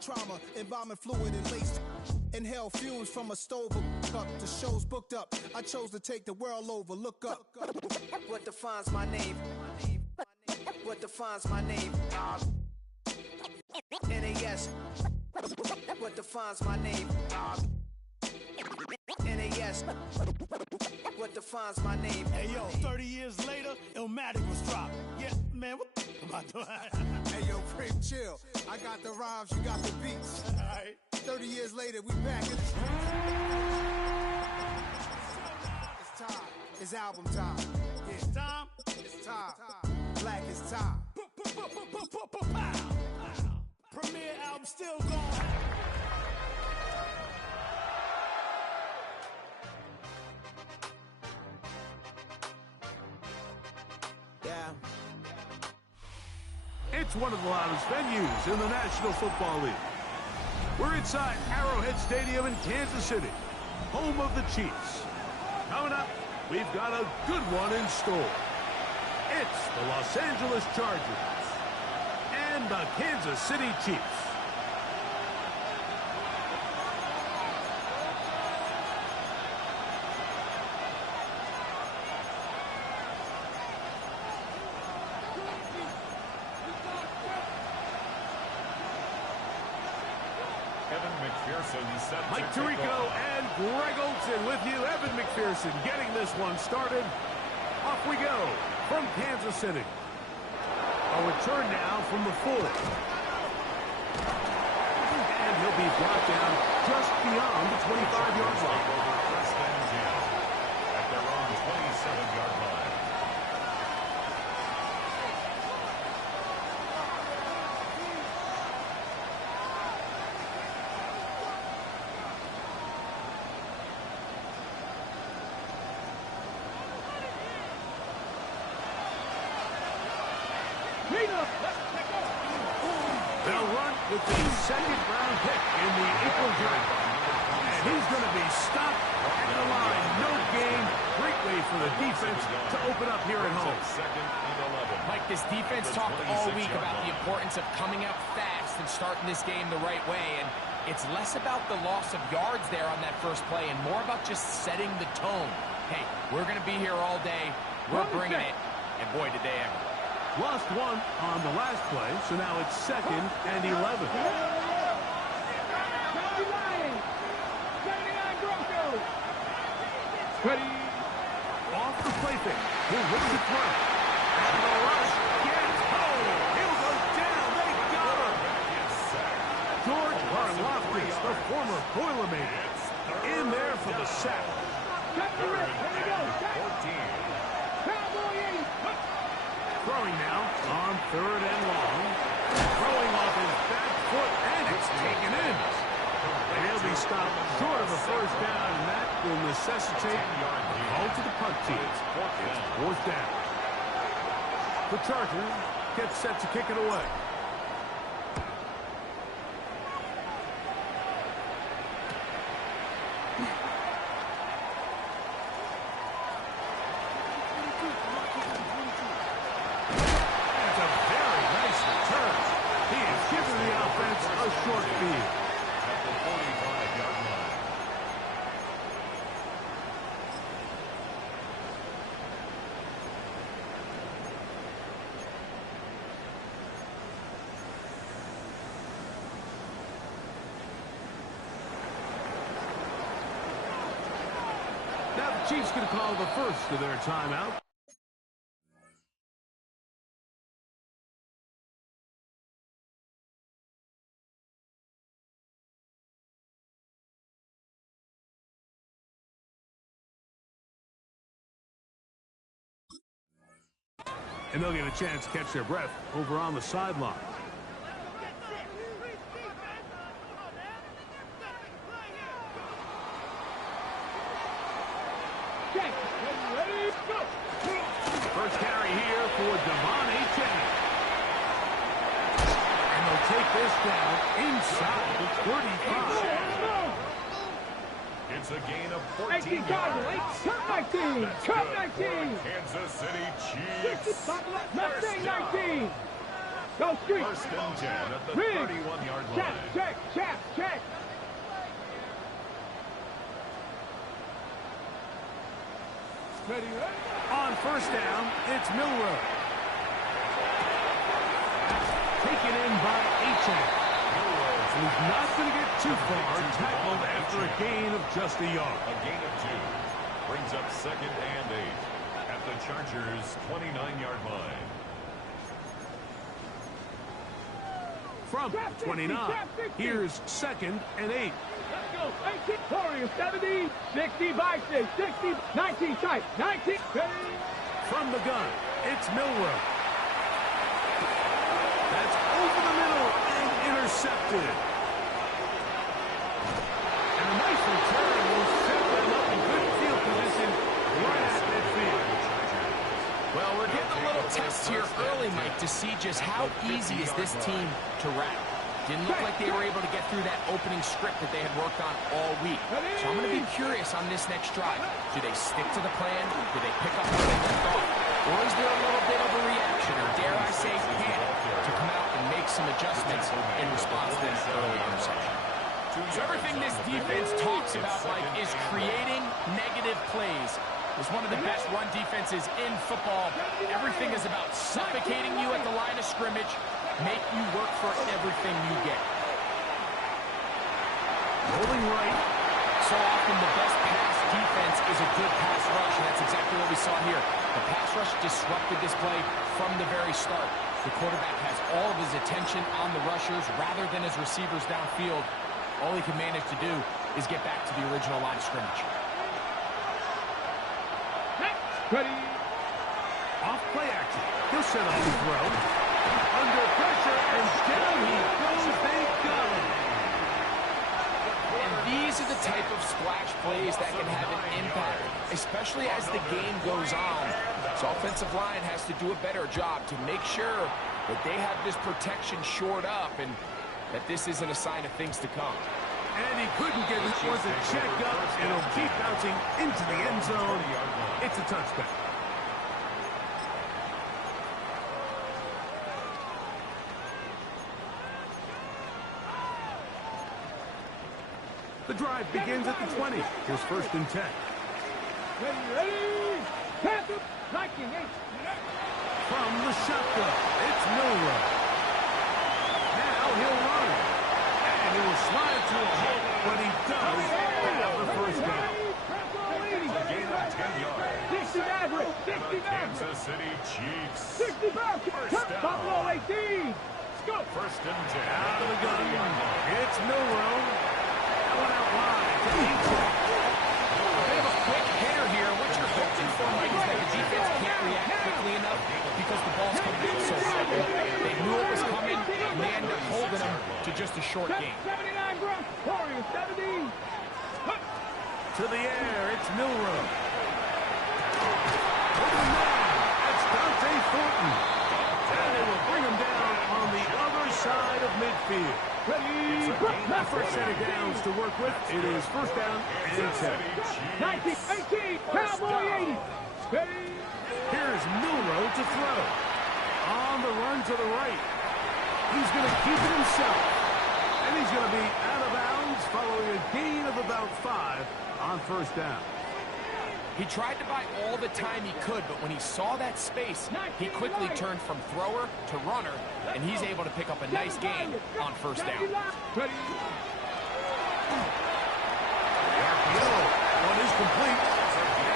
trauma, embalming fluid and laced. Inhale fumes from a stove up. The show's booked up. I chose to take the world over. Look up. What defines my name? What defines my name? NAS. What defines my name? NAS. What defines my name? Hey yo, 30 years later, Illmatic was dropped. Yeah, man, what the am I doing? Hey yo, Prim, chill. I got the rhymes, you got the beats. Alright. 30 years later, we back in the streets. It's time. It's album time. Yeah. It's time. It's time. Black is time. Premiere album still going. Yeah. It's one of the loudest venues in the National Football League. We're inside Arrowhead Stadium in Kansas City, home of the Chiefs. Coming up, we've got a good one in store. It's the Los Angeles Chargers and the Kansas City Chiefs. Mike Tirico and Greg Olsen with you. Evan McPherson getting this one started. Off we go from Kansas City. A return now from the 4. And he'll be brought down just beyond the 25-yard line. First and 10 at their own 27-yard line. They'll run with the second-round pick in the April draft. And he's going to be stopped at the line. No gain. Great way for the defense to open up here at home. Second and 11. Mike, this defense talked all week about the importance of coming out fast and starting this game the right way. And it's less about the loss of yards there on that first play and more about just setting the tone. Hey, we're going to be here all day. We're bringing it. And boy, did they ever. Lost one on the last play, so now it's 2nd and 11. Ready. Off the play fake. He'll look to throw. And the rush gets home. He'll go down. They got him. George Karlaftis, the former Boilermaker, in there for the sack. Throwing now on 3rd and long. Throwing off his back foot, and it's taken in. And he'll be stopped short of a first down, and that will necessitate a call to the punt team. It's 4th down. The Chargers get set to kick it away. Short field. At the 45-yard line. Now the Chiefs going to call the first of their timeout. And they'll get a chance to catch their breath over on the sideline. First carry here for Devon Achane. And they'll take this down inside the 35. It's a gain of 14 yards. Top 19! Top 19! Kansas City Chiefs. Left 19! Go street! First and 10 at the 31-yard line. Check! On first down, it's Milroe. Taken in by Achane. So he's not going to get too far, tackled after a gain of just a yard. A gain of 2. Brings up 2nd and 8 at the Chargers' 29-yard line. From 29, here's 2nd and 8. Let's go. 18, Warriors, 70, 60 by 6, 60, 19 tight, 19, ready. From the gun, it's Milroe. That's over the middle and intercepted. And a nice return will set them up in good field position right at midfield. Well, we're getting a little test here early, Mike, to see just how easy is this team to wrap. Didn't look like they were able to get through that opening script that they had worked on all week. So I'm going to be curious on this next drive. Do they stick to the plan? Do they pick up what they thought? Or is there a little bit of a reaction, or dare I say panic, to come out and make some adjustments in response to that early interception? So everything this defense talks about, Mike, is creating negative plays. It's one of the best run defenses in football. Everything is about suffocating you at the line of scrimmage, make you work for everything you get. Rolling right. So often the best pass defense is a good pass rush, and that's exactly what we saw here. The pass rush disrupted this play from the very start. The quarterback has all of his attention on the rushers rather than his receivers downfield. All he can manage to do is get back to the original line of scrimmage. Ready. Off play action. He'll set up the throw. Under pressure, and down he goes. They got him. And these are the type of splash plays that can have an impact, especially as the game goes on. So offensive line has to do a better job to make sure that they have this protection shored up and that this isn't a sign of things to come. And he couldn't get this one to check up, and he'll keep bouncing into the end zone. It's a touchback. The drive begins at the 20. Here's 1st and 10. Ready. Panther, 19, 8. From the shotgun, it's Milroe. Now he'll run. And he will slide to a hole, but he does have the first down. A gain of 10 yards. 60 average, 60 The average. Kansas City Chiefs. 60 back, First down. Buffalo 18. Let's go. 1st and 10. Out of the gun. It's Milroe. That one out wide to Achane. A bit of a quick hitter here. What you're hoping for, Mike, is that the defense can't react quickly enough because the ball's coming out so quickly. They knew it was coming, and they ended up holding them to just a short game. 79 Gronk, Warriors 70. To the air, it's Milroe. Over the man, that's Dante Thornton. And they will bring him down on the other side of midfield. Ready. The first set of downs to work with. It is 1st down and 10. 19, 18, Cowboy 80. Ready. Here's Milroe to throw. On the run to the right. He's going to keep it himself. And he's going to be out of bounds following a gain of about 5 on 1st down. He tried to buy all the time he could, but when he saw that space, he quickly turned from thrower to runner, and he's able to pick up a nice gain on 1st down. Ready. The RPO. One is complete.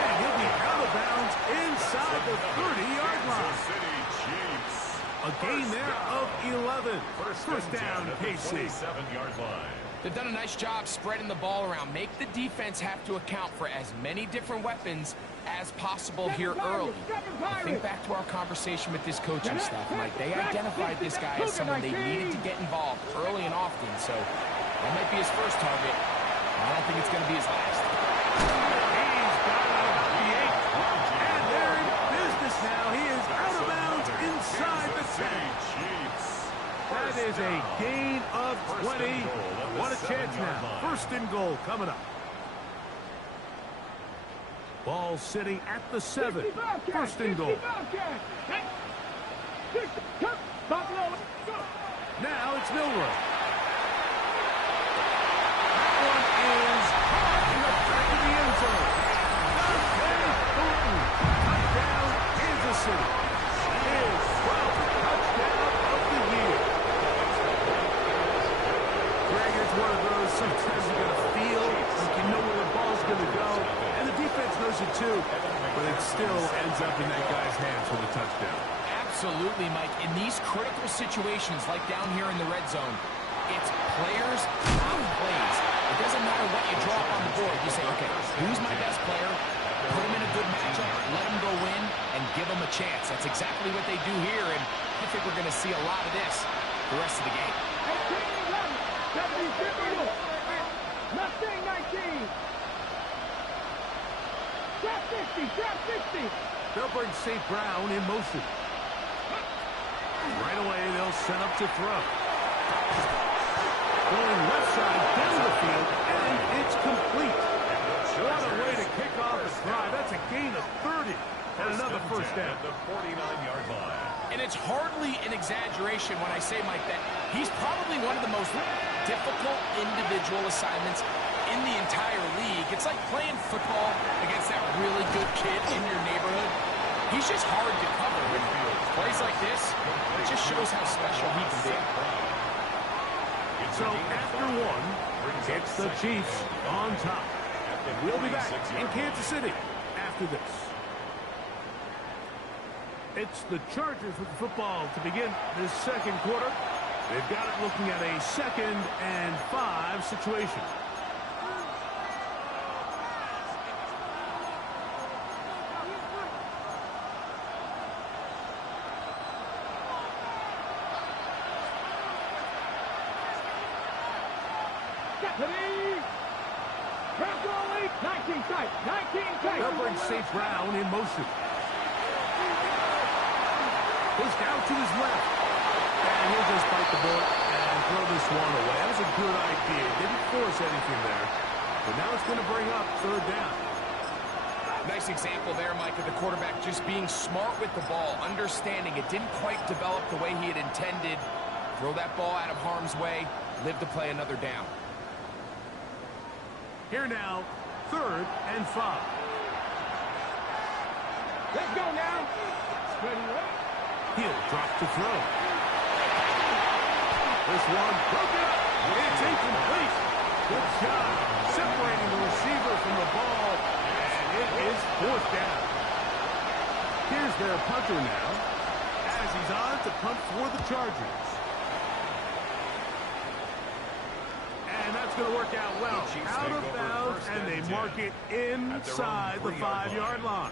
And he'll be out of bounds inside the 30-yard line. City Chiefs. A gain there of 11. First down, at the KC. 27-yard line. They've done a nice job spreading the ball around. Make the defense have to account for as many different weapons as possible here early. Think back to our conversation with this coaching staff, Mike. They identified this guy as someone they needed to get involved early and often, so that might be his first target. I don't think it's going to be his last. He's got it about the 8. And they're in business now. He is out of bounds inside the 10. Chiefs. That is a gain of 20. What a chance now. 1st and goal coming up. Ball sitting at the 7. 1st and goal. Now it's Milroe. That one is caught in the back of the end zone. Dante Thornton it's one of those, sometimes you got to feel like you know where the ball's going to go, and the defense knows it too, but it still ends up in that guy's hands for the touchdown. Absolutely, Mike. In these critical situations, like down here in the red zone, it's players, not plays. It doesn't matter what you draw up on the board. You say, okay, who's my best player? Put him in a good matchup, let him go win, and give him a chance. That's exactly what they do here, and I think we're going to see a lot of this the rest of the game. 18-11, 70-50. Mustang 19. Trap 60, trap 60. They'll bring St. Brown in motion. Right away, they'll set up to throw. Going left side down the field, and it's complete. What a way to kick off a drive. That's a gain of 30 and another first down. At the 49-yard line. And it's hardly an exaggeration when I say, Mike, that he's probably one of the most difficult individual assignments in the entire league. It's like playing football against that really good kid in your neighborhood. He's just hard to cover. And plays like this, it just shows how special he can be. So after one, it's the Chiefs on top. We'll be back in Kansas City after this. It's the Chargers with the football to begin this second quarter. They've got it looking at a 2nd and 5 situation. They'll bring St. Brown in motion. Goes down to his left. And he'll just bite the bullet and throw this one away. That was a good idea. Didn't force anything there. But now it's going to bring up 3rd down. Nice example there, Mike, of the quarterback just being smart with the ball, understanding it didn't quite develop the way he had intended. Throw that ball out of harm's way, live to play another down. Here now, 3rd and 5. Let's go now. He'll drop the throw. This one broken up. It's incomplete. Good job separating the receiver from the ball, and it is 4th down. Here's their punter now, as he's on to punt for the Chargers. And that's going to work out well. Out of bounds, and they mark it inside the 5-yard line.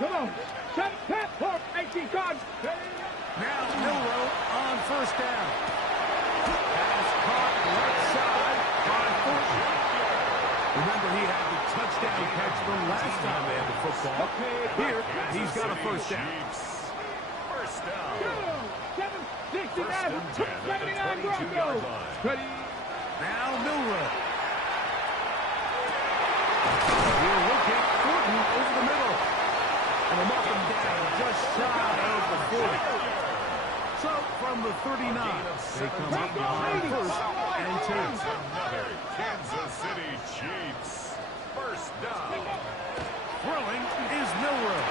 Come on. Set, tap, for 18 cards. Now Milroe on 1st down. Pass caught right side by Thornton. Remember, he had the touchdown catch the last time they had the football. Here, he's got a 1st down. First down. 79 Broncos. Ready. Now Milroe. We'll look at Thornton over the middle. And they'll mark him down just shy of the 40. So from the 39, they come up on 1st and 10. Another Kansas City Chiefs. First down. Throwing is Milroe.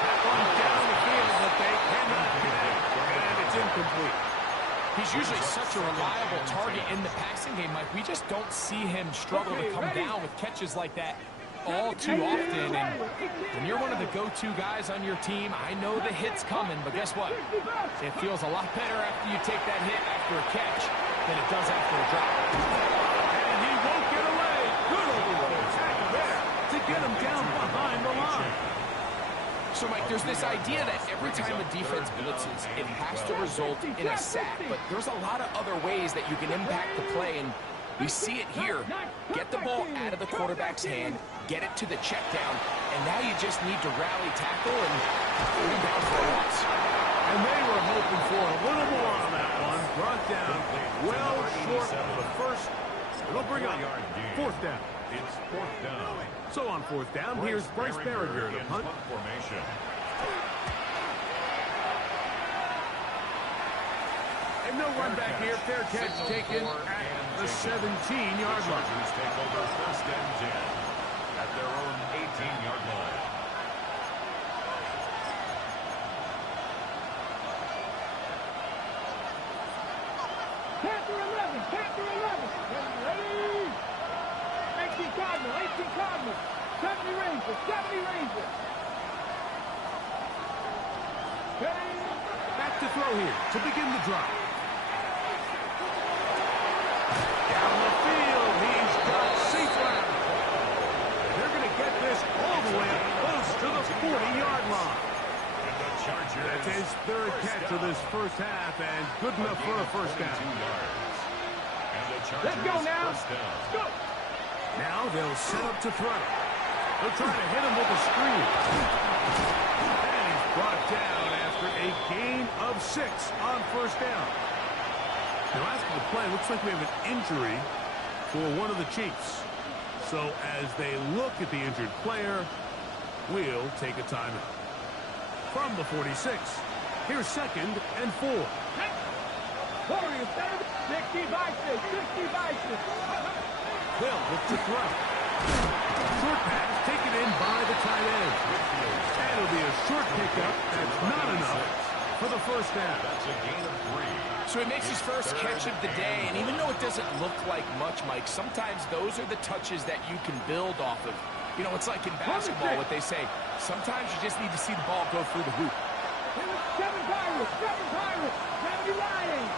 That one down the field, but they cannot connect. And it's incomplete. He's usually such a reliable target in the passing game, Mike. We just don't see him struggle to come down with catches like that all too often. And when you're one of the go-to guys on your team, I know the hit's coming, but guess what? It feels a lot better after you take that hit after a catch than it does after a drop. And he won't get away. Good overall tackle there to get him down behind the line. So, Mike, there's this idea that every time a defense blitzes, it has to result in a sack, but there's a lot of other ways that you can impact the play, and we see it here. Get the ball out of the quarterback's hand, get it to the check down, and now you just need to rally tackle and rebound for a loss. And they were hoping for a little more on that one. Brought down well short of the first. It'll bring up 4th down. It's fourth down. So on fourth down, here's Bryce Berringer to punt. Formation. And no run back here. Fair catch taken at the 17-yard line. Chargers take over first and 10 at their own 18-yard line. Panther 11, Panther 11. Ready? 18 Cardinal, 70 Rangers, 70 Rangers. Ready? Back to throw here to begin the drive. Down the field, he's got safe round. They're going to get this all the way up close to the 40-yard line. And the Chargers. That's his third catch of this first half, and good enough for a first down. And the Chargers Let's go now. first down. Go. Now they'll set up to throw. They'll try to hit him with a screen. And he's brought down after a gain of 6 on first down. Now after the play, looks like we have an injury for one of the Chiefs. So as they look at the injured player, we'll take a timeout. From the 46, here's 2nd and 4. Warriors, 60 Vices, 60 Vices. They'll look to throw. Short pass taken in by the tight end. That'll be a short pickup. That's not enough for the first down. That's a gain of 3. So he makes his first catch of the day, and even though it doesn't look like much, Mike, sometimes those are the touches that you can build off of. You know, it's like in basketball, what they say. Sometimes you just need to see the ball go through the hoop. 7 Pirates, 70 Lions.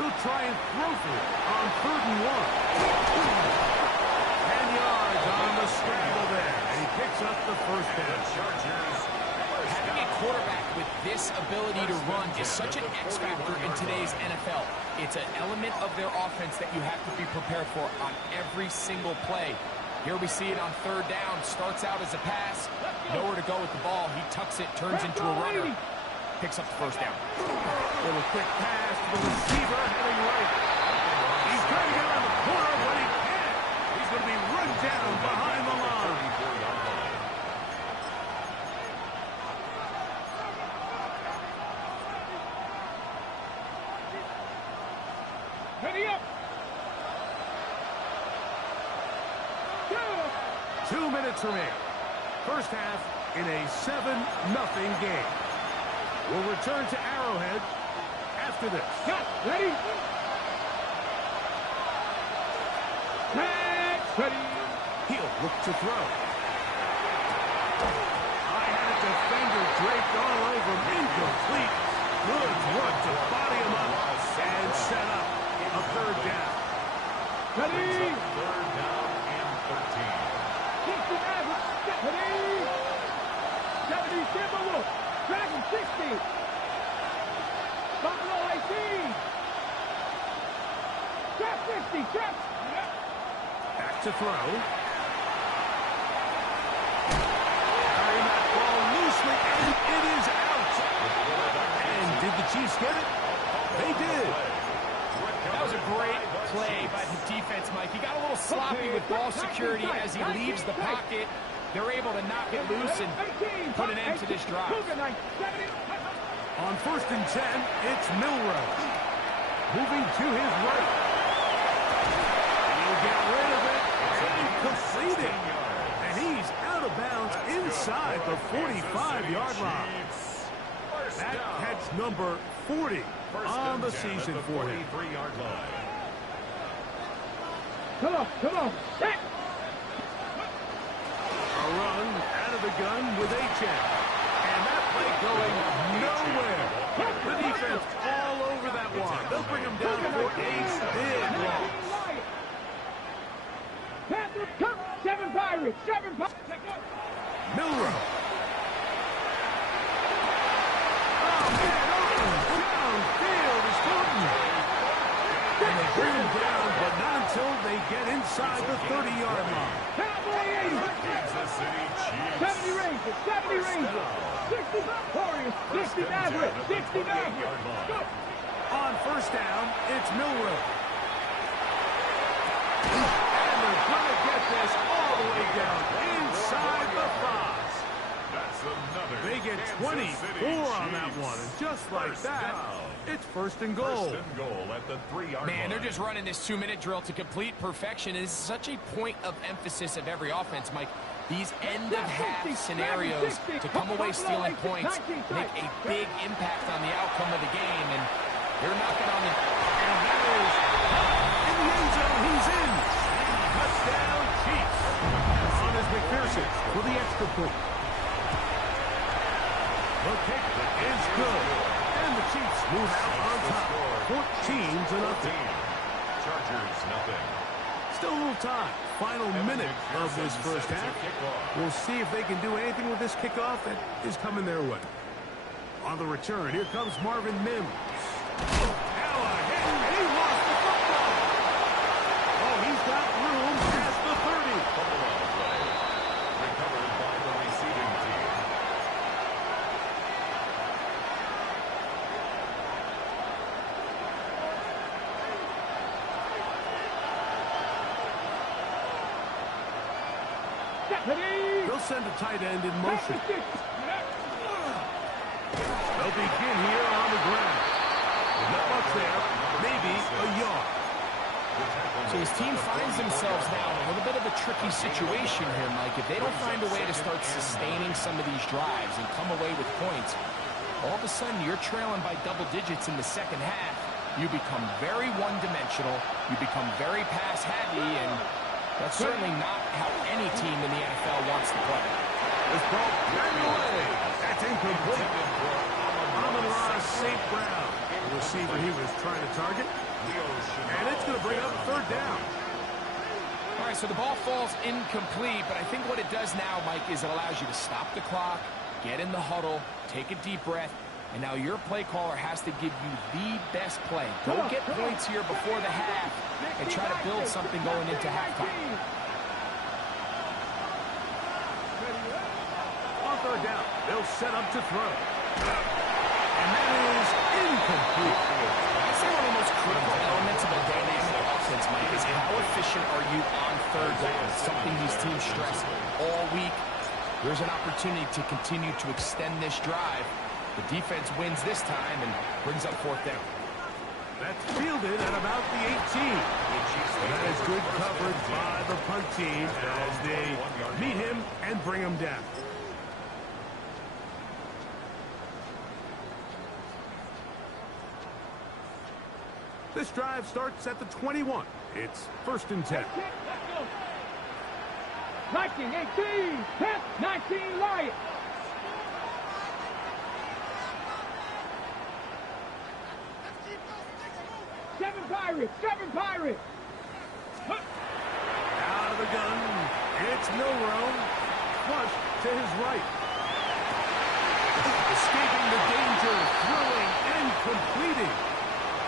They'll try and throw for it on 3rd and 1. 10 yards on the scramble there, and he picks up the first down. Chargers. Having a quarterback with this ability to run is such an X factor in today's NFL. It's an element of their offense that you have to be prepared for on every single play. Here we see it on 3rd down. Starts out as a pass. Nowhere to go with the ball. He tucks it, turns into a runner. Picks up the first down. Little quick pass to the receiver heading right. He's trying to get around the corner, but he can't. He's going to be run down behind the line. 34-yard line. Ready up. 2 minutes remaining. First half in a 7-0 game. We'll return to Arrowhead after this. Cut. Ready? Catch. Ready. He'll look to throw. I had a defender draped all over him. Incomplete. Good work to body him up and set up a 3rd down. Ready. 3rd down and 13. 60 Maverick. Ready. 70 Timberwolf. Dragon 60. Buffalo 18. Trap 60. Trap. Back to throw. Carrying that ball loosely, and it is out. And did the Chiefs get it? They did. That was a great play by the defense, Mike. He got a little sloppy with ball security as he leaves the pocket. They're able to knock it loose and put an end to this drive. On 1st and 10, it's Milroe. Moving to his right. He'll get rid of it and complete it. And he's out of bounds inside the 45-yard line. That catch number 40 on the season for him. 43-yard line. Come on. Set. A run out of the gun with Achane. And that play going nowhere. The defense all over that one. They'll bring him down for a big loss. Panther, come. 7 Pirates. 7 Pirates. Milroe. Oh, man, downfield is Thornton. And they bring him down, but not until they get inside the 30-yard line. Cowboy 80. Kansas City Chiefs. 70 Rangers. 70 Rangers. 60 Warriors. 60 Maverick. 60 Maverick. Go. On 1st down, it's Milroe. just like that, it's first and goal. First and goal at the 3-yard line. Man, they're just running this 2-minute drill to complete perfection. It is such a point of emphasis of every offense, Mike. These end-of-half scenarios to come away stealing points make a big impact on the outcome of the game, and they're knocking on the... And that is in the end zone. He's in. Touchdown, Chiefs. On is McPherson for the extra point. The kick is good. And the Chiefs move out on top. 14-0. Chargers, nothing. Still a little time. Final minute of this first half. We'll see if they can do anything with this kickoff that is coming their way. On the return, here comes Marvin Mims. Now a hit. He lost the football. Oh, he's got room past the 30. Recovered by the receiving team. They'll send a tight end in motion. They'll begin here on the ground. Not much there. Maybe a yard. So his team finds themselves now in a little bit of a tricky situation here, Mike. If they don't find a way to start sustaining some of these drives and come away with points, all of a sudden you're trailing by double digits in the second half. You become very one-dimensional. You become very pass-heavy, and that's certainly not how any team in the NFL wants to play. This ball carried away. That's incomplete. Amon-Ra St. Brown, the receiver he was trying to target. And it's going to bring up third down. All right, so the ball falls incomplete, but I think what it does now, Mike, is it allows you to stop the clock, get in the huddle, take a deep breath, and now your play caller has to give you the best play. Go get points here before the half and try to build something going into halftime. On third down, they'll set up to throw. And that is incomplete. I say one of the most critical elements of a dynamic offense, Mike, is how efficient are you on third down? Something these teams stress all week. There's an opportunity to continue to extend this drive. The defense wins this time and brings up fourth down. That's fielded at about the 18. That is good coverage by the punt team as they meet him and bring him down. This drive starts at the 21. It's first and 10. 19, 18, 10, 19, Lions. Seven Pirates. Out of the gun, it's Milroe. Flush to his right. Escaping the danger, throwing and completing.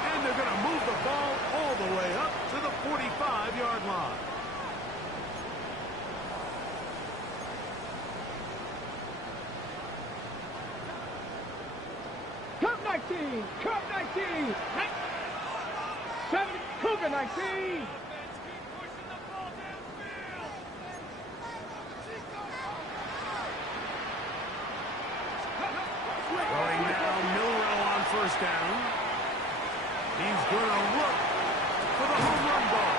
And they're going to move the ball all the way up to the 45-yard line. Cup 19. 7, Cougar 19. Throwing now, Milroe on first down. He's going to look for the home run ball.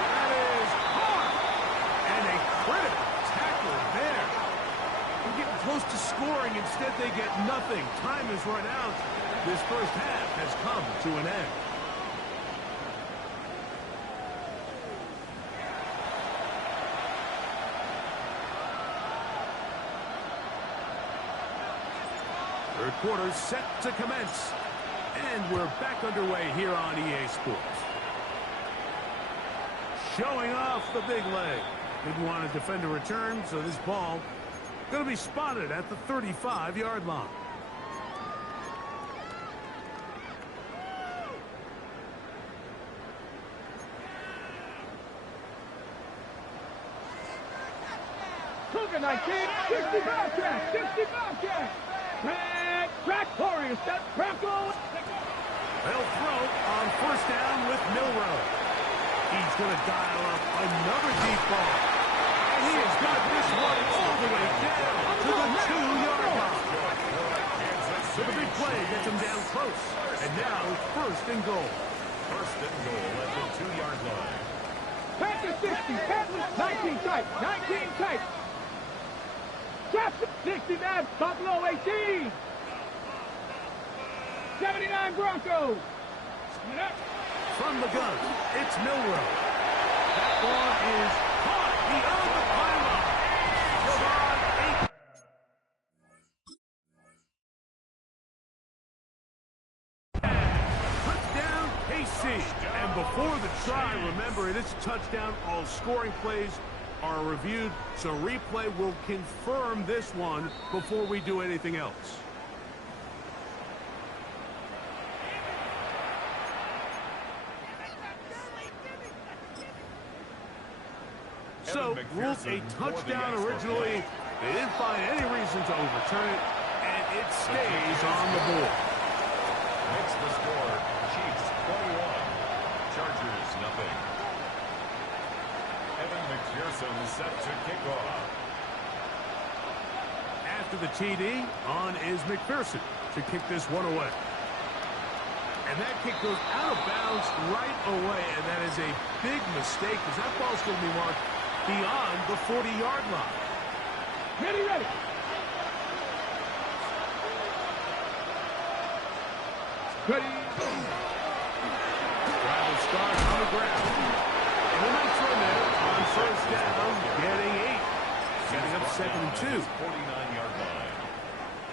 That is hard. And a critical tackle there. They're getting close to scoring. Instead, they get nothing. Time is run out. This first half has come to an end. Third quarter set to commence. And we're back underway here on EA Sports. Showing off the big leg. Didn't want to defend a return, so this ball going to be spotted at the 35-yard line. Cougar 19, 60 Bobcat. Track Warriors, step, crackle. They'll throw on first down with Milroe. He's going to dial up another deep ball. And he has got this one all the way down to the 2-yard line. So the big play gets him down close. And now it's first and goal. First and goal at the 2-yard line. Pass to 60, pass to 19 tight, 19 tight. Taps 60 man, Buffalo 18. 79 Broncos. From the gun, it's Milroe. That ball is caught beyond the pylon. Touchdown, KC. And before the try, remember, it is a touchdown. All scoring plays are reviewed, so replay will confirm this one before we do anything else. So, ruled a touchdown originally. They didn't find any reason to overturn it, and it stays on the board. Makes the score, Chiefs 21, Chargers nothing. Evan McPherson set to kick off. After the TD, on is McPherson to kick this one away. And that kick goes out of bounds right away, and that is a big mistake because that ball's going to be marked beyond the 40-yard line. Ready, ready. Ready. Travel starts on the ground. And a nice run there on first down, getting 8. Setting up 2nd and 2. 49-yard line.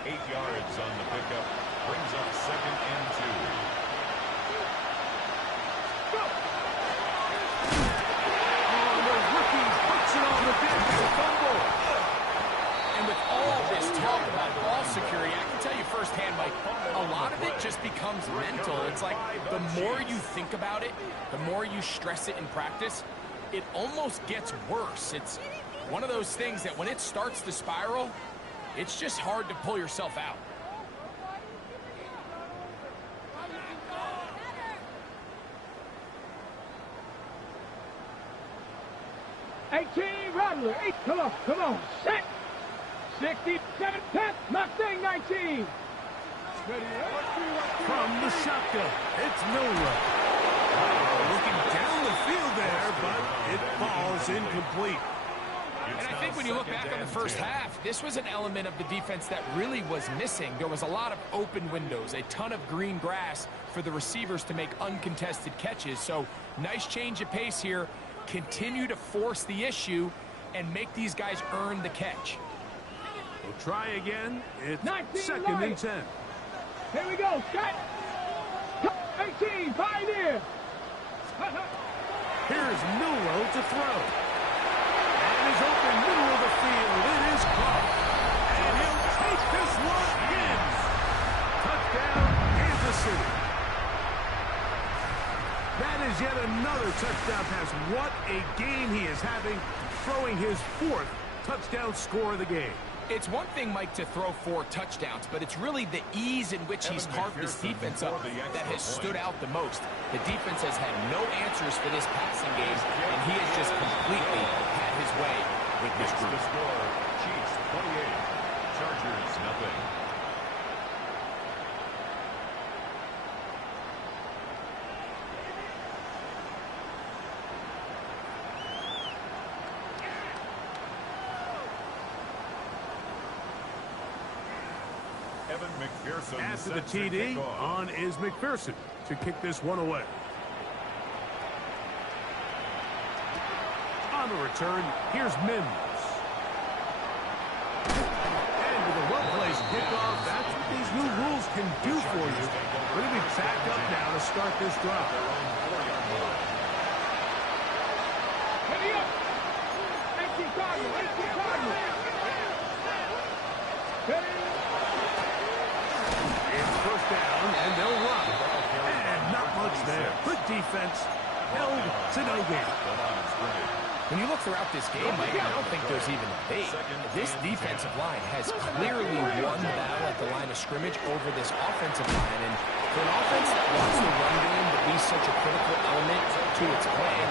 8 yards on the pickup. Brings up 2nd and 2. And with all this talk about ball security, I can tell you firsthand, Mike, a lot of it just becomes mental. It's like the more you think about it, the more you stress it in practice, it almost gets worse. It's one of those things that when it starts to spiral, it's just hard to pull yourself out. Rattler, 8, come on, set. 67, 10, Mustang 19. From the shotgun, it's Milroe. Looking down the field there, but it falls incomplete. And I think when you look back on the first half, this was an element of the defense that really was missing. There was a lot of open windows, a ton of green grass for the receivers to make uncontested catches. So nice change of pace here. Continue to force the issue and make these guys earn the catch. We'll try again. It's 19 2nd and 10. Here we go, set. 18, Pioneer. Here's Milroe to throw. And is open middle of the field. It is caught. And he'll take this one in. Touchdown, Kansas City. That is yet another touchdown pass. What a game he is having, throwing his 4th touchdown score of the game. It's one thing, Mike, to throw 4 touchdowns, but it's really the ease in which he's carved this defense up that has stood out the most. The defense has had no answers for this passing game, and he has just completely had his way with this group. The score, Chiefs 28, Chargers nothing. Evan McPherson after the TD, on is McPherson to kick this one away. On the return, here's Mims. And with a well-placed kickoff, that's what these new rules can do for you. We're going to be back up now to start this drive. Ready up. 18 Cardinals, 18 Cardinals. Ready. First down, and they'll run. And not much there. Good defense. Held to no gain. When you look throughout this game, Mike, I don't think there's even a debate. This defensive line has clearly won the battle at the line of scrimmage over this offensive line. And for an offense that wants the run game to be such a critical element to its plan,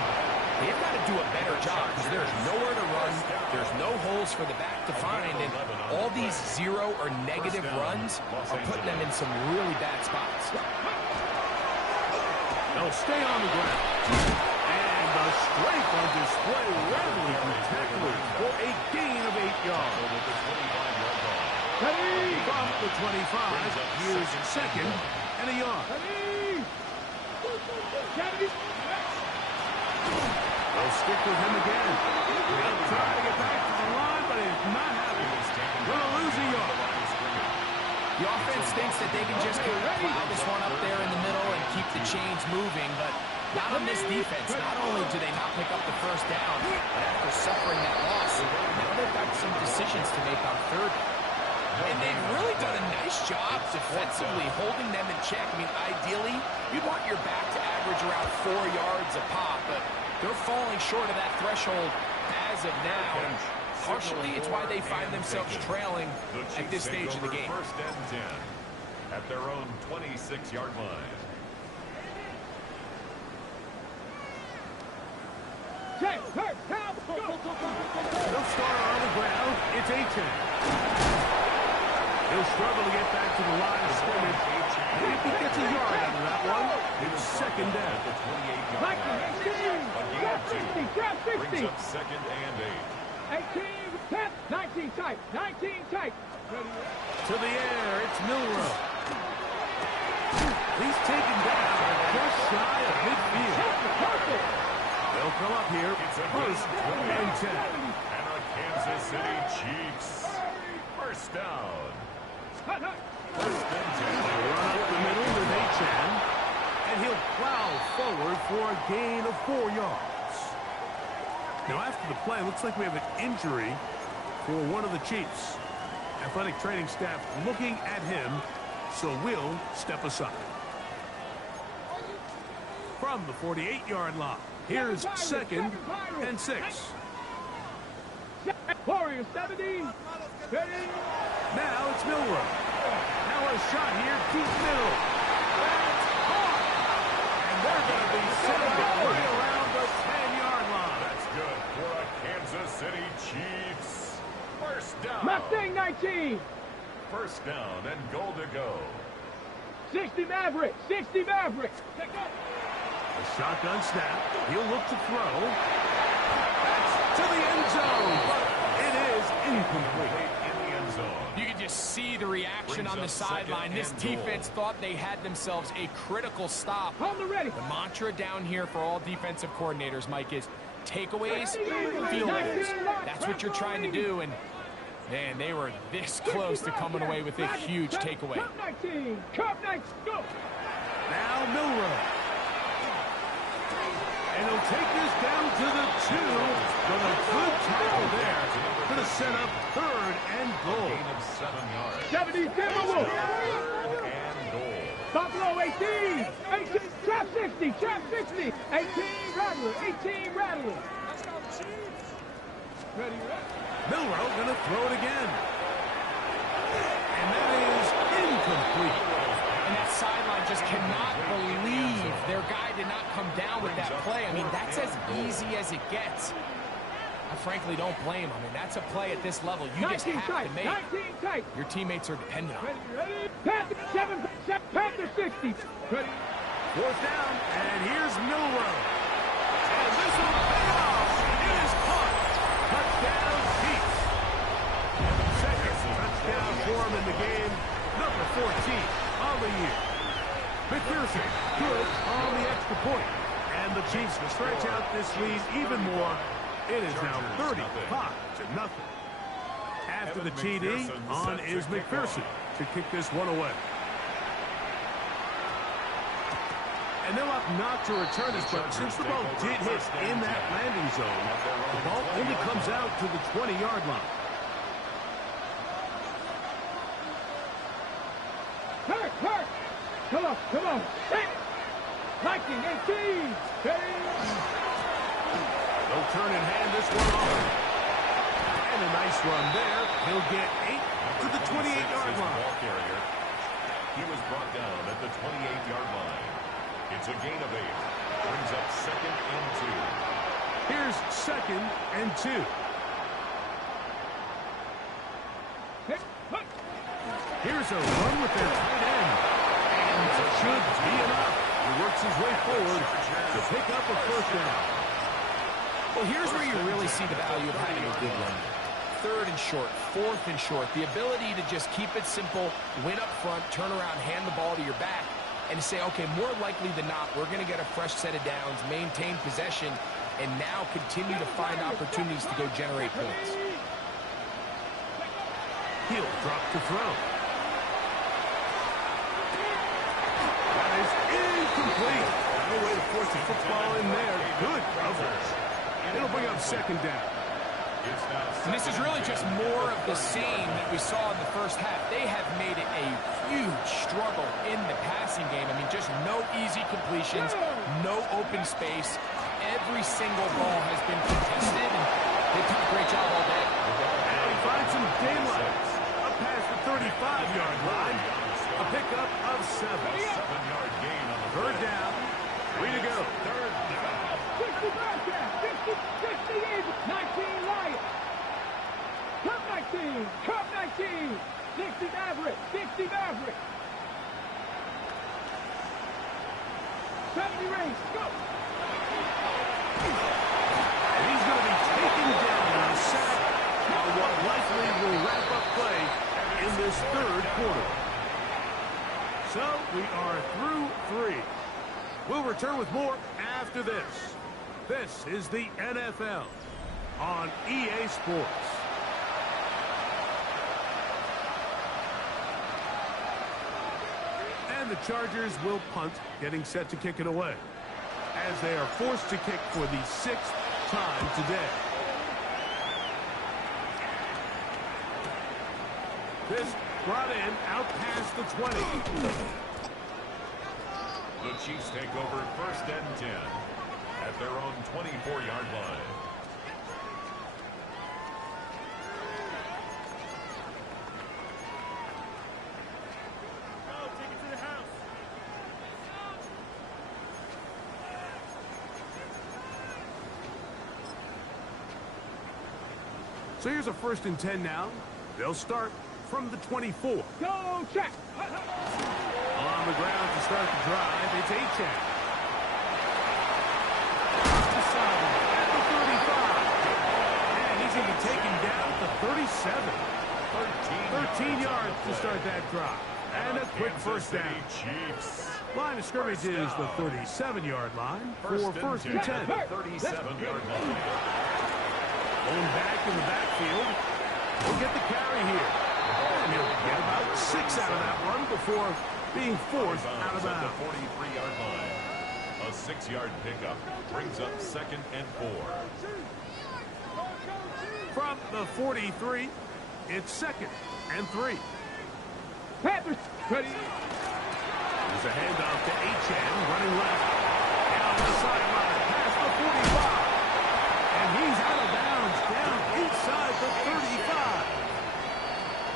they've got to do a better job because there's nowhere to run run. There's no holes for the back to find, and all these zero or negative runs are putting them in some really bad spots. They'll stay on the ground. And the strength on display rattling through tacklers for a gain of 8 yards. From the 25, here's second and a yard. They'll stick with him again. They'll try to get back to the line, but it's not happening. Going to lose a yard. The offense thinks that they can just kind of plow this one up there in the middle and keep the chains moving, but not on this defense. Not only do they not pick up the first down, but after suffering that loss, now they've got some decisions to make on third. And they've really done a nice job defensively holding them in check. I mean, ideally, you'd want your back to average around 4 yards a pop, but they're falling short of that threshold as of now. And partially, it's why they find themselves trailing at this stage of the game. First and 10 at their own 26-yard line. They'll start on the ground. It's Achane. He'll struggle to get back to the line of scrimmage. Maybe if he gets a yard out of that one, it's second down. The 28-yard line. Brings up second and 8. 18, 10, 19 tight, 19 tight. To the air, it's Milroe. He's taken down just shy of midfield. They'll come up here. First and 10. And the Kansas City Chiefs. First down. First and 10. They run up the middle with Achane, and he'll plow forward for a gain of 4 yards. Now, after the play, it looks like we have an injury for one of the Chiefs. Athletic training staff looking at him, so we'll step aside. From the 48-yard line, here's second and 6. Warriors 70. Ready? Now it's Milroe. Now a shot here, deep middle. That's caught. And they're going to be sent right around the 10-yard line. That's good for a Kansas City Chiefs. First down. Mustang 19. First down and goal to go. 60 Maverick. 60 Maverick. A shotgun snap. He'll look to throw. That's to the end zone, but it is incomplete. In the end zone. You can just see the reaction on the sideline. This defense thought they had themselves a critical stop. On the ready. The mantra down here for all defensive coordinators, Mike, is takeaways, field goals. That's what you're trying to do, and man, they were this close to coming away with a huge takeaway. Cup 19. Cup 19. Go. Now Milroe. And he'll take this down to the 2. With a good tackle there. Going to set up third and goal. Gain of 7 yards. 70 Timberwolves. And goal. Buffalo 18. 18. Trap 60. Trap 60. 18 Rattler. 18 Rattler. Ready, Milroe going to throw it again. And that is incomplete. And that sideline just cannot believe their guy did not come down with that play. I mean, that's as easy as it gets. I frankly don't blame him. I mean, that's a play at this level you just have to make. 19 tight. Your teammates are dependent on it. Ready? Panther 7. Panther 60. Ready? Fourth down, and here's Milroe. And this will pay off. It is caught. Touchdown, Chiefs. Second touchdown for him in the game. Number 14 on the year. McPherson good on the extra point. And the Chiefs will stretch out this lead even more. It is now 35-0. After the TD, on is McPherson to kick this one away. And they'll opt not to return this, but since the ball did hit in that landing zone, the ball only comes out to the 20-yard line. Hurt. Come on. Viking 18. They'll turn and hand this one off. And a nice run there. He'll get 8 to the 28-yard line. Ball carrier. He was brought down at the 28-yard line. It's a gain of 8. Brings up second and 2. Here's second and 2. Here's a run with their tight end. And it should be enough. He works his way forward to pick up a first down. Well, here's where you really see the value of having a good run. 3rd and short, 4th and short. The ability to just keep it simple, win up front, turn around, hand the ball to your back, and say, okay, more likely than not, we're going to get a fresh set of downs, maintain possession, and now continue to find opportunities to go generate points. He'll drop to throw. That is incomplete. No way to force the football in there. Good coverage. It'll bring up 2nd down. And this is really just more of the same that we saw in the first half. They have made it a huge struggle in the passing game. I mean, just no easy completions, no open space. Every single ball has been contested, and they've done a great job all day. And he finds some daylight. A pass the 35-yard line. A pickup of 7. 7-yard gain on the 3rd down. Way to go. 3rd down. 60 Bearcats, 60 Eagles, 19 Lions. Cup 19, Cup 19, 60 Mavericks, 60 Mavericks. 70 Rings, go. He's going to be taken down on a sack on what likely will wrap up play in this 3rd quarter. So we are through 3. We'll return with more after this. This is the NFL on EA Sports. And the Chargers will punt, getting set to kick it away, as they are forced to kick for the 6th time today. This brought in out past the 20. The Chiefs take over 1st and 10 at their own 24-yard line. So here's a 1st and 10 now. They'll start from the 24. Go check. On the ground to start the drive, it's Achane. At the 35. And he's going to be taken down at the 37. 13 yards to start that drive. And a quick first down. Chiefs. Line of scrimmage is the 37-yard line for 1st and 10. 37-yard line. Going back in the backfield. We'll get the carry here. And he'll get about 6 out of that one before being forced out of bounds. The 43-yard line. A 6-yard pickup brings up 2nd and 4. From the 43, it's 2nd and 3. Panthers, ready. There's a handoff to Achane, running left. Down the sideline, past the 45. And he's out of bounds, down inside the 35.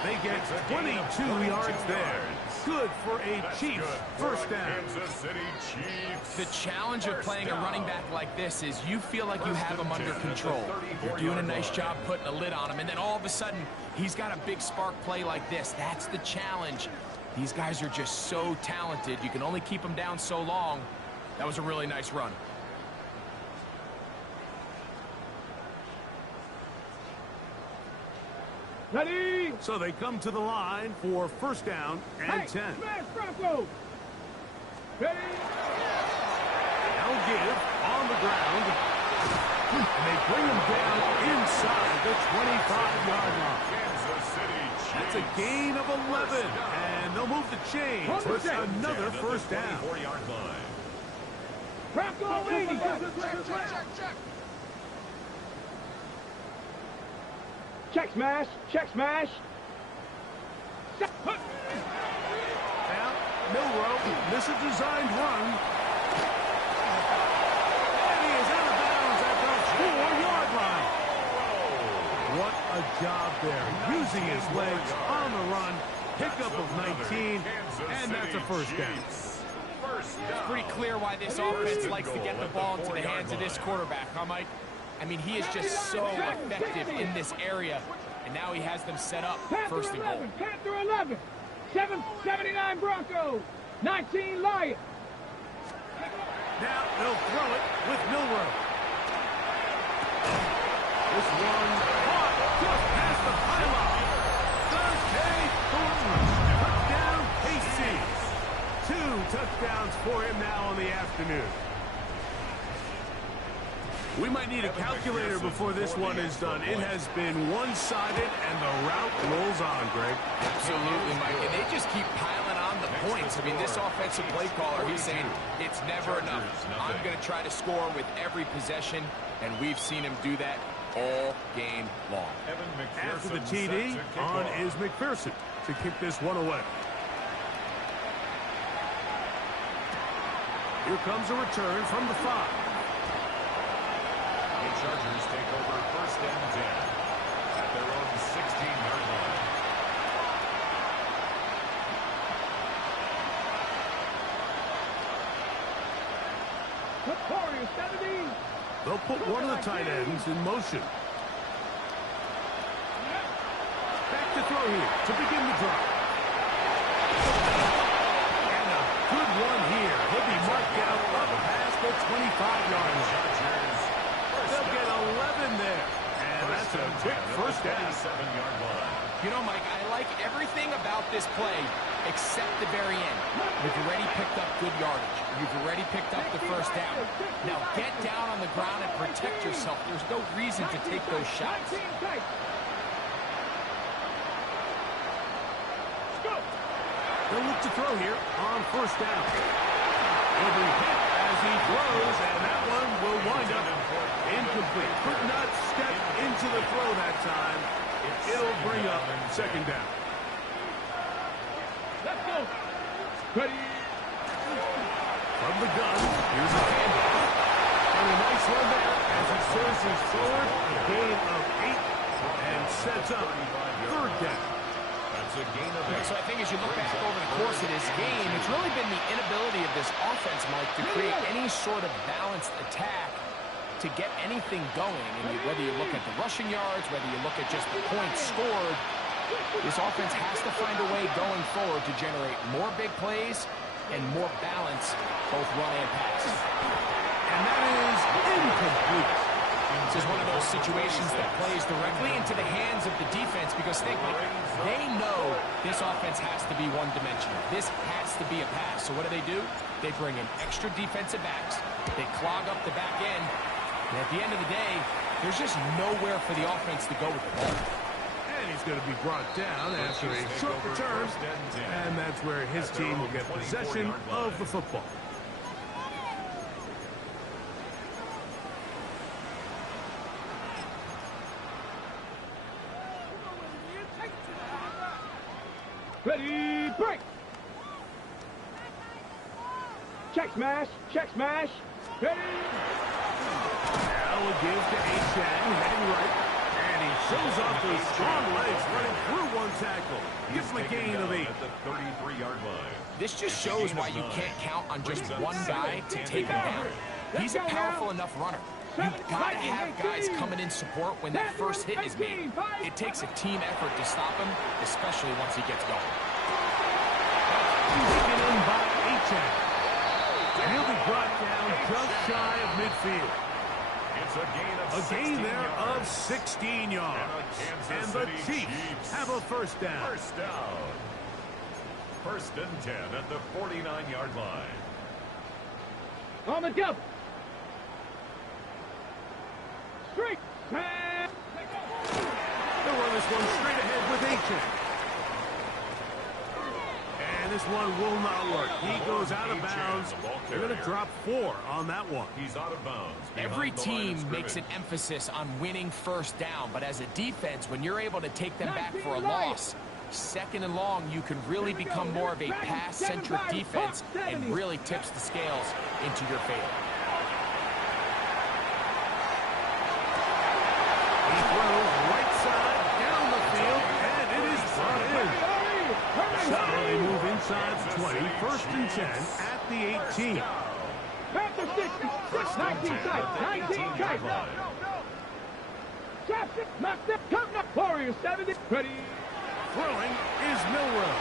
They get 22 yards there. Good for a Chiefs first down. Kansas City Chiefs. The challenge of playing a running back like this is you feel like you have him under control. You're doing a nice job putting a lid on him, and then all of a sudden, he's got a big spark play like this. That's the challenge. These guys are just so talented. You can only keep them down so long. That was a really nice run. Ready. So they come to the line for 1st down and 10. Smash Broncos. Ready. They'll give on the ground. And they bring him down inside the 25-yard line. Kansas City Chiefs. That's a gain of 11. And they'll move the chains with another 1st down. 44-yard line. Bronco 80. Check smash. Check smash. Now, Milroe, this is a designed run. And he is out of bounds at the 4-yard line. What a job there. Using his legs on the run. Pickup of 19. And that's a 1st down. It's pretty clear why this offense likes to get the ball into the hands of this quarterback, huh, Mike? I mean, he is just so effective in this area, and now he has them set up first and goal. Panther 11, 779 Broncos, 19 Lions. Now they'll throw it with Milroe. This one caught just past the pylon. Touchdown, KC. 2 touchdowns for him now on the afternoon. We might need a calculator before this one is done. It has been one-sided, and the route rolls on, Greg. Absolutely, Mike. And they just keep piling on the points. I mean, this offensive play caller, he's saying, it's never enough. I'm going to try to score with every possession, and we've seen him do that all game long. After the TD, on is McPherson to kick this one away. Here comes a return from the 5. The Chargers take over first and 10 at their own 16-yard line. Warriors 17. They'll put one of the tight ends in motion. Back to throw here to begin the drive. And a good one here. He'll be marked out up past the 25-yard line. They'll get 11 there. And that's a quick first down. 7-yard line. You know, Mike, I like everything about this play except the very end. You've already picked up good yardage. You've already picked up the first down. Now get down on the ground and protect yourself. There's no reason to take those shots. They'll look to throw here on first down. He'll be hit as he throws, and that one will wind up incomplete. Could not step into the throw that time. It'll bring up second down. Let's go. Ready. From the gun, here's a handoff. And a nice one there as he surges forward, a gain of 8, and sets up third down. That's a gain of 8. So I think as you look back over the course of this game, it's really been the inability of this offense, Mike, to create any sort of balanced attack to get anything going. And whether you look at the rushing yards, whether you look at just the points scored, this offense has to find a way going forward to generate more big plays and more balance, both run and pass. And that is incomplete. This is one of those situations that plays directly into the hands of the defense because they know this offense has to be one-dimensional. This has to be a pass. So what do? They bring in extra defensive backs. They clog up the back end. And at the end of the day, there's just nowhere for the offense to go with the ball. And he's going to be brought down after a short return. And that's where his team will get possession of the football. Ready, break. Check smash, ready. Now a give to A-Chan, heading right. And he shows off those strong legs running through one tackle. Gives him a gain of 8. At the 33-yard line. This just shows why you can't count on just one guy to take him down. He's a powerful enough runner. You've got to have guys coming in support when that first hit is made. It takes a team effort to stop him, especially once he gets going. Taken in by A-Chan. And he'll be brought down just shy of midfield. It's a gain of 16 there yards. of 16 yards. And the Chiefs have a first down. First down. First and 10 at the 49-yard line. On the double. Straight. Pass. They'll run this one straight ahead with A-Chan. And this one will not work. He goes out of bounds. They're going to drop 4 on that one. He's out of bounds. Every team makes an emphasis on winning first down, but as a defense, when you're able to take them back for a loss, second and long, you can really become more of a pass-centric defense and really tips the scales into your favor. He throws right side down the field, and it is brought in. So they move inside the 20, first and 10 at the 18. Panther 60, 19 tight, 19 tight. Warriors 70. Ready. Throwing is Milroe.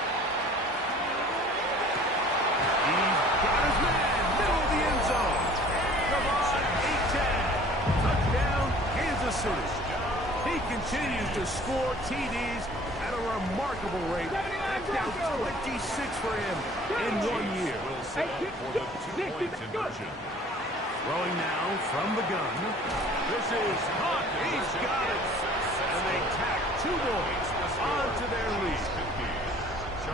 He's got his man, middle of the end zone. Come on, 8-10. Touchdown, Kansas City. He continues to score TDs at a remarkable rate. That's now 26 for him in 1 year. Will set up for the 2-point conversion. Throwing now from the gun. This is Hunt. He's got it. And they tack 2 more onto their lead.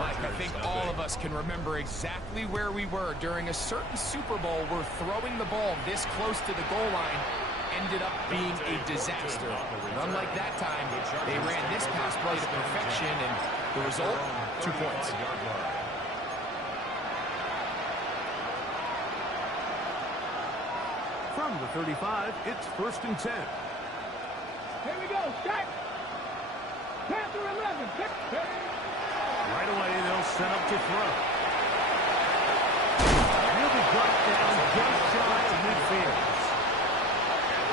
Mike, I think all of us can remember exactly where we were during a certain Super Bowl where throwing the ball this close to the goal line ended up being a disaster. And unlike that time, they ran this pass play to perfection, and the result, 2 points. From the 35, it's 1st and 10. Here we go. Shot. Panther 11. Right away, they'll set up to throw. He'll be brought down just shy of midfield.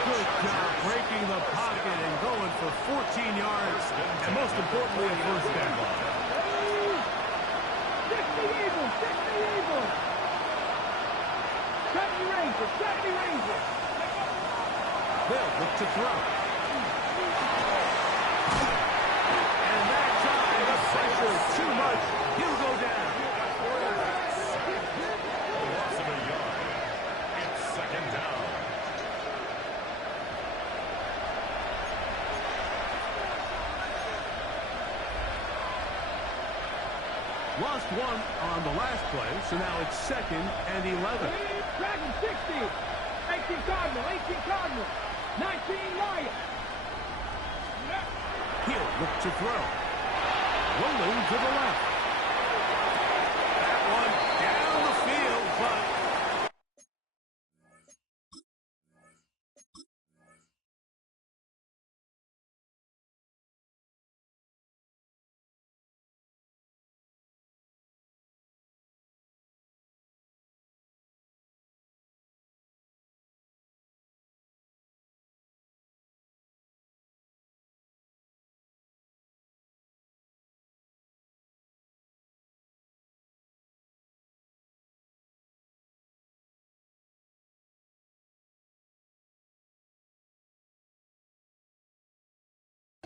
Good job breaking the pocket and going for 14 yards, and most importantly, a first down. 60 Eagles. 60 Eagles. 70 Rangers. 70 Rangers. They'll look to throw. And that time, the pressure is too much. He'll go down. Loss of a yard. It's 2nd down. Lost 1 on the last play, so now it's 2nd and 11. Dragon 60. 18 Cardinal. 18 Cardinal. 19 Lion. He'll look to throw. Rolling to the left. That one down the field, but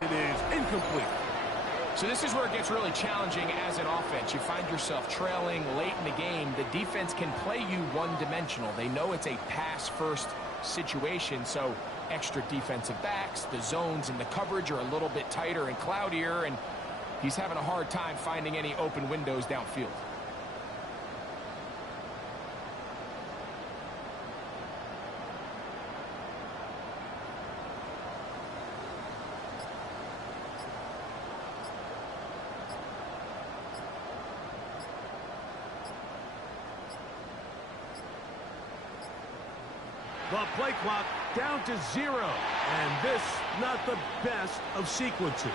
it is incomplete. So this is where it gets really challenging as an offense. You find yourself trailing late in the game. The defense can play you one-dimensional. They know it's a pass-first situation, so extra defensive backs, the zones and the coverage are a little bit tighter and cloudier, and he's having a hard time finding any open windows downfield. The play clock down to 0. And this, not the best of sequences.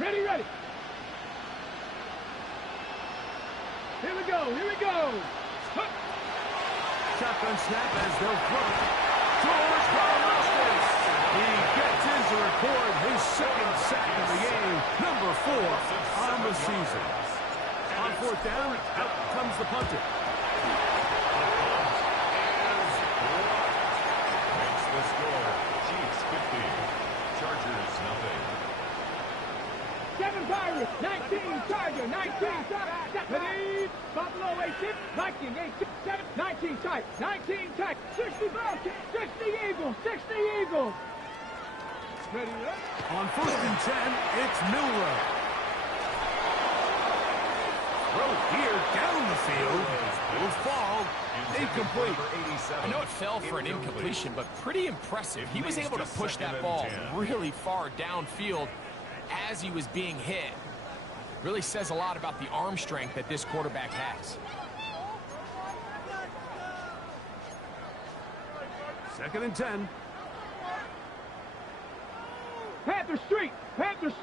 Ready, ready. Here we go, here we go. Huh. Shotgun snap as they'll throw it. George Karlaftis. He gets in to record his 2nd sack of the game, number 4 on the season. On 4th down, out comes the punter. Makes the score. Chiefs 50. Chargers nothing. 7 Pirates, 19 Charger, 19 Japanese, Buffalo 18, Viking 18, 7, 19 type, 19 type, 60 Falcons, 60 Eagles, 60 Eagles. Ready, ready. On 1st and 10, it's Milroe. Throw here down the field. It will fall. Incomplete. I know it fell for an incompletion, but pretty impressive. He was able to push that ball really far downfield as he was being hit. Really says a lot about the arm strength that this quarterback has. 2nd and 10. Panther Street. Panthers.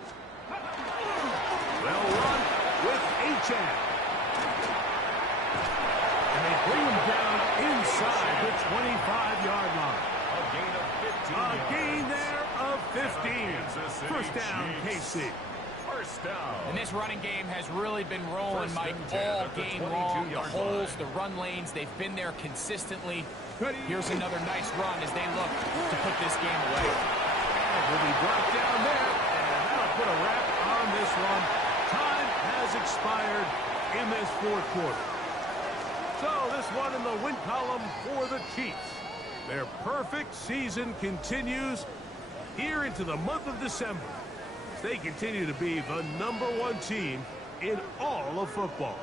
Well run with Achane. And they bring him down inside the 25-yard line. A gain of 15. A gain there of 15. First down, KC. First down. And this running game has really been rolling, First Mike, and 10 all at the game 22 long. The yard holes, line. the run lanes, they've been there consistently. Here's another nice run as they look to put this game away. Will be brought down there, and that'll put a wrap on this one. Time has expired in this 4th quarter. So this one in the win column for the Chiefs. Their perfect season continues here into the month of December. They continue to be the #1 team in all of football.